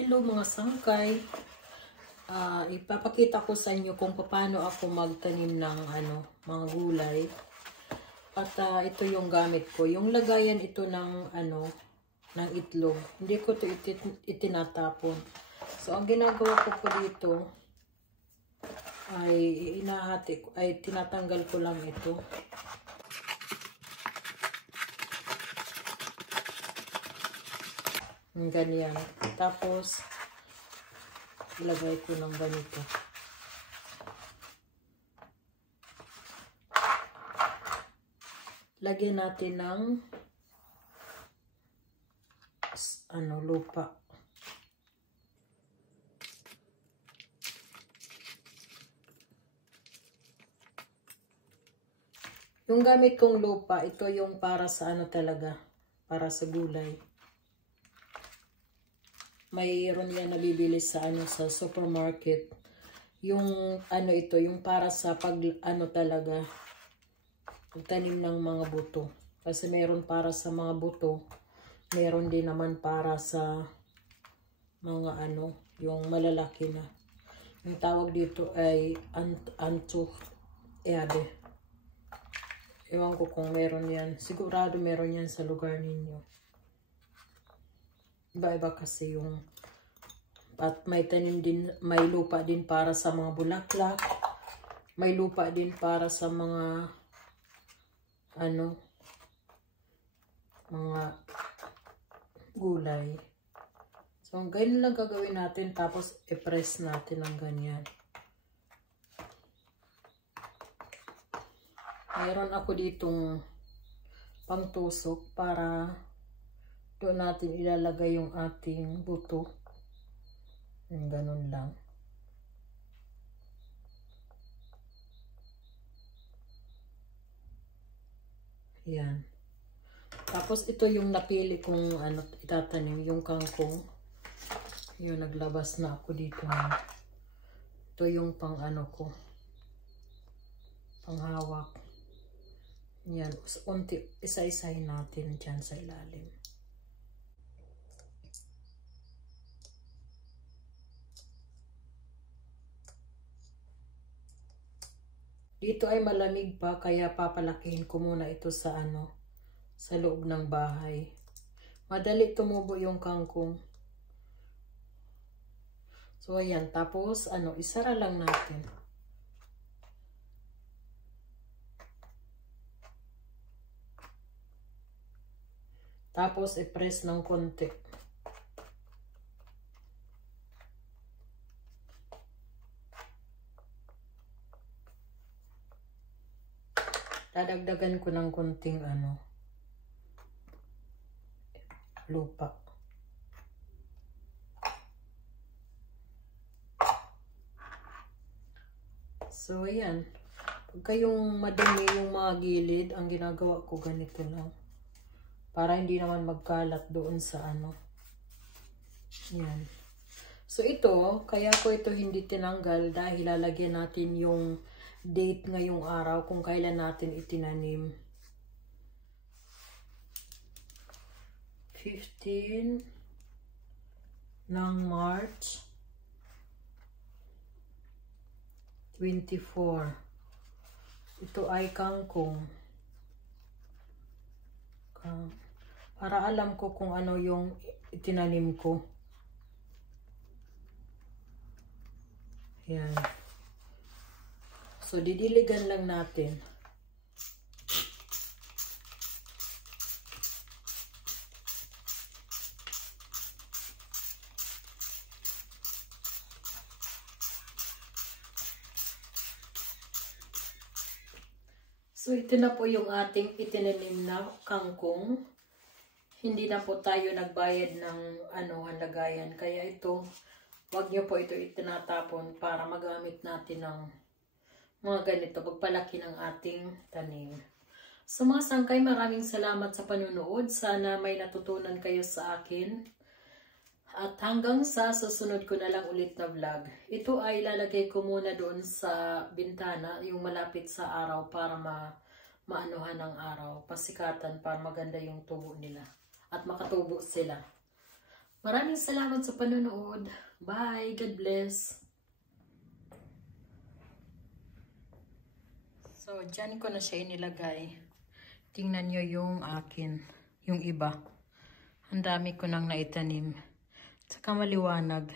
Hello mga sangkay. Ipapakita ko sa inyo kung paano ako magtanim ng mga gulay. At ito yung gamit ko. Yung lagayan ito ng ng itlog. Hindi ko ito itinatapon. So ang ginagawa ko dito ay tinatanggal ko lang ito. Ganyan. Tapos ilagay ko ng ganito. Lagyan natin ng lupa. Yung gamit kong lupa, ito yung para sa talaga, para sa gulay. Mayroon yan nabibili sa sa supermarket. Yung ito, yung para sa talaga pagtanim ng mga buto. Kasi meron para sa mga buto, meron din naman para sa mga yung malalaki na. Yung tawag dito ay ebe. Ewan ko kung meron yan. Sigurado meron yan sa lugar ninyo. Iba-iba kasi yung at may tanim din, may lupa din para sa mga bulaklak. May lupa din para sa mga mga gulay. So, ganyan lang gagawin natin. Tapos, i-press natin ng ganyan. Mayroon ako ditong pangtusok para doon natin ilalagay yung ating buto. Ganun lang. Yan. Tapos ito yung napili kong itatanim, yung kangkong. Yung naglabas na ako dito. Ito yung pang ko. Panghawak. Yan. Isa-isahin natin dyan sa ilalim. Dito ay malamig pa, kaya papalakihin ko muna ito sa sa loob ng bahay. Madali tumubo yung kangkong. So ayan, tapos isara lang natin. Tapos i-press ng konti. Dadagdagan ko ng konting lupa. So, ayan. Pag kayong madumi yung mga gilid, ang ginagawa ko ganito lang. Para hindi naman magkalat doon sa Ayan. So, ito, kaya ko ito hindi tinanggal dahil lalagyan natin yung date ngayong araw kung kailan natin itinanim. 15 ng March 24. Ito ay kangkong. Para alam ko kung ano yung itinanim ko. Yan. So, didiligan lang natin. So, ito na po yung ating itinanim na kangkong. Hindi na po tayo nagbayad ng lagayan. Kaya ito, wag nyo po ito itinatapon para magamit natin ng mga ganito, pagpalaki ng ating tanim. So mga sangkay, maraming salamat sa panunood. Sana may natutunan kayo sa akin. At hanggang sa susunod ko na lang ulit na vlog. Ito ay lalagay ko muna doon sa bintana, yung malapit sa araw para maanuhan ng araw, pasikatan para maganda yung tubo nila. At makatubo sila. Maraming salamat sa panonood. Bye. God bless. So, dyan ko na siya inilagay. Tingnan nyo yung akin. Yung iba. Ang dami ko nang naitanim. Saka maliwanag.